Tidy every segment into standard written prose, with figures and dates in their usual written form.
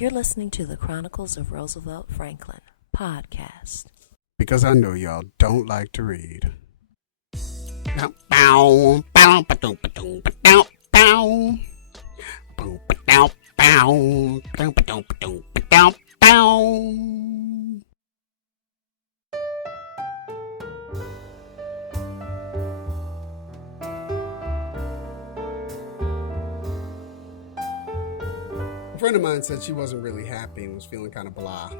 You're listening to the Chronicles of Roosevelt Franklin podcast. Because I know y'all don't like to read. A friend of mine said she wasn't really happy and was feeling kind of blah.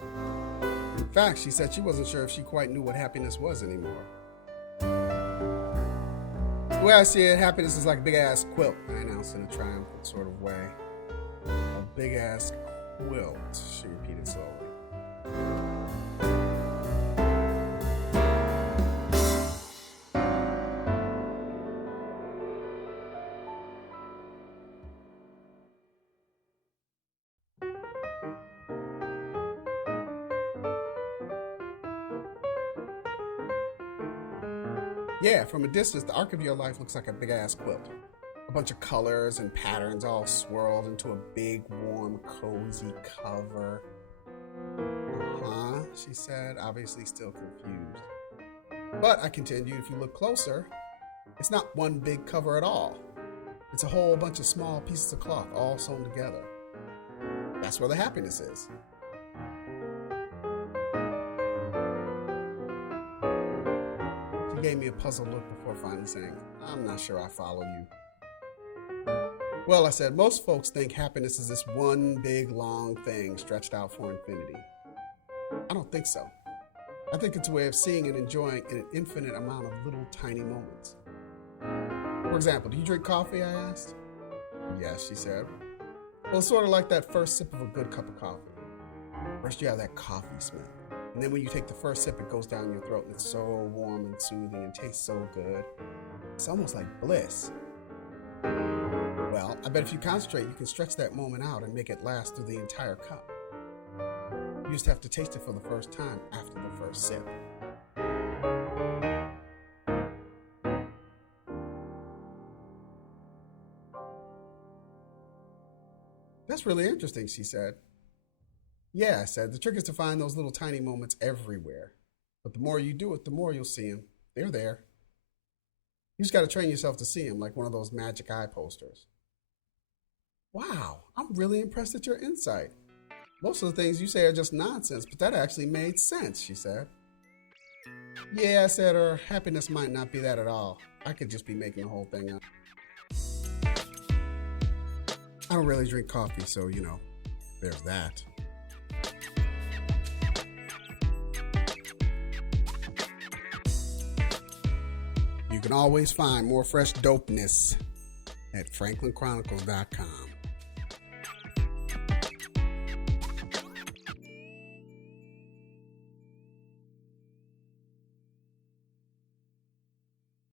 In fact, she said she wasn't sure if she quite knew what happiness was anymore. The way I see it, happiness is like a big-ass quilt, I announced in a triumphant sort of way. A big-ass quilt, she repeated slowly. Yeah, from a distance, the arc of your life looks like a big-ass quilt. A bunch of colors and patterns all swirled into a big, warm, cozy cover. She said, obviously still confused. But I continued, if you look closer, it's not one big cover at all. It's a whole bunch of small pieces of cloth all sewn together. That's where the happiness is. She gave me a puzzled look before finally saying, I'm not sure I follow you. Well, I said, most folks think happiness is this one big, long thing stretched out for infinity. I don't think so. I think it's a way of seeing and enjoying an infinite amount of little tiny moments. For example, do you drink coffee, I asked? Yes, she said. Well, it's sort of like that first sip of a good cup of coffee. First you have that coffee smell. And then when you take the first sip, it goes down your throat and it's so warm and soothing and tastes so good. It's almost like bliss. Well, I bet if you concentrate, you can stretch that moment out and make it last through the entire cup. You just have to taste it for the first time after the first sip. That's really interesting, she said. Yeah, I said, the trick is to find those little tiny moments everywhere. But the more you do it, the more you'll see them. They're there. You just got to train yourself to see them, like one of those magic eye posters. Wow, I'm really impressed at your insight. Most of the things you say are just nonsense, but that actually made sense, she said. Yeah, I said, her happiness might not be that at all. I could just be making the whole thing up. I don't really drink coffee, so, there's that. You can always find more fresh dopeness at franklinchronicles.com.